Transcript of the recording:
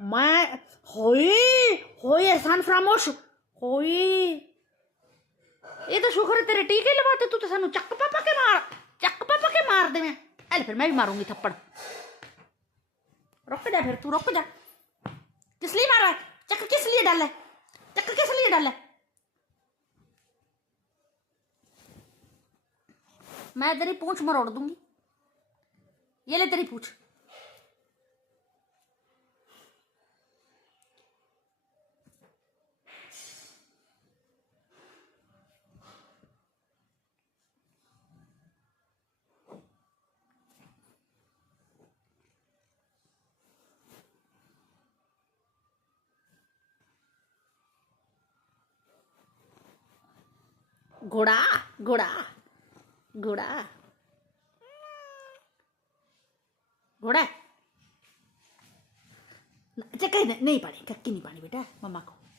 मैं होई होई एहसान फरामोश होई। ये तो शुक्र है तेरे टीके लवाते, तू तो सानू चक पापा के मार दे। मैं फिर मैं भी मारूंगी थप्पड़। रुक जा फिर, तू रुक जा। किस लिए मारा है चक्कर? किस लिए डाला है चक्कर? किस लिए डाला है? मैं तेरी पूंछ मरोड़ दूंगी। ये ले तेरी पूंछ। घोड़ा घोड़ा घोड़ा घोड़ा। चक्कर नहीं पानी, कक्की नहीं पानी बेटा मम्मा को।